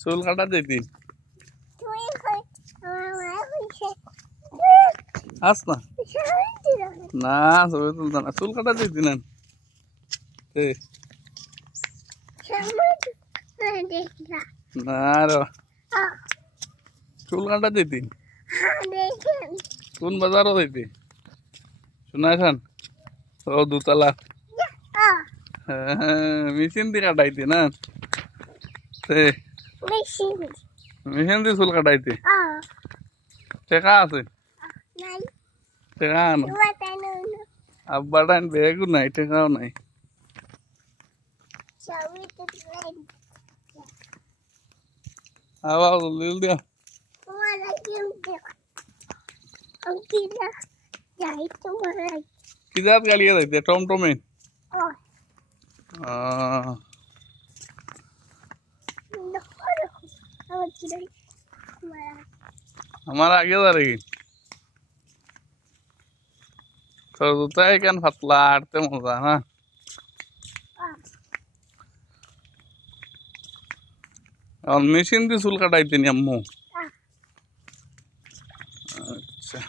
চুল কাটা যেতিন আস না না ছবি তুলতা না চুল কাটা যেতিন না রে চুল কাটা যেতিন কোন বাজারও যেতি শুনাইছেন ও দুতলা মেশিন দিয়ে কাটাইতি না মেশিন দিয়ে চুল কাটাইতি টেকা আছে টেকা আনো আব্বাটান ব্যাগও নাই টেকাও নাই আবার লিল দিয়া কিজাত গালিয়ে যাইতে টমটমে আমার আগে যা রে তোর জুতাই কেন ফাতলা আটতে মজা না মেশিন দিয়ে চুল কাটাইতেনি আম্মু আচ্ছা